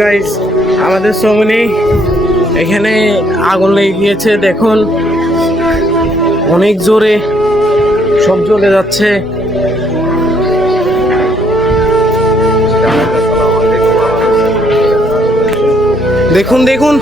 Guys আমাদের সামনে এখানে আগুন লেগে গিয়েছে, দেখুন অনেক জোরে সব জ্বলে যাচ্ছে। দেখুন দেখুন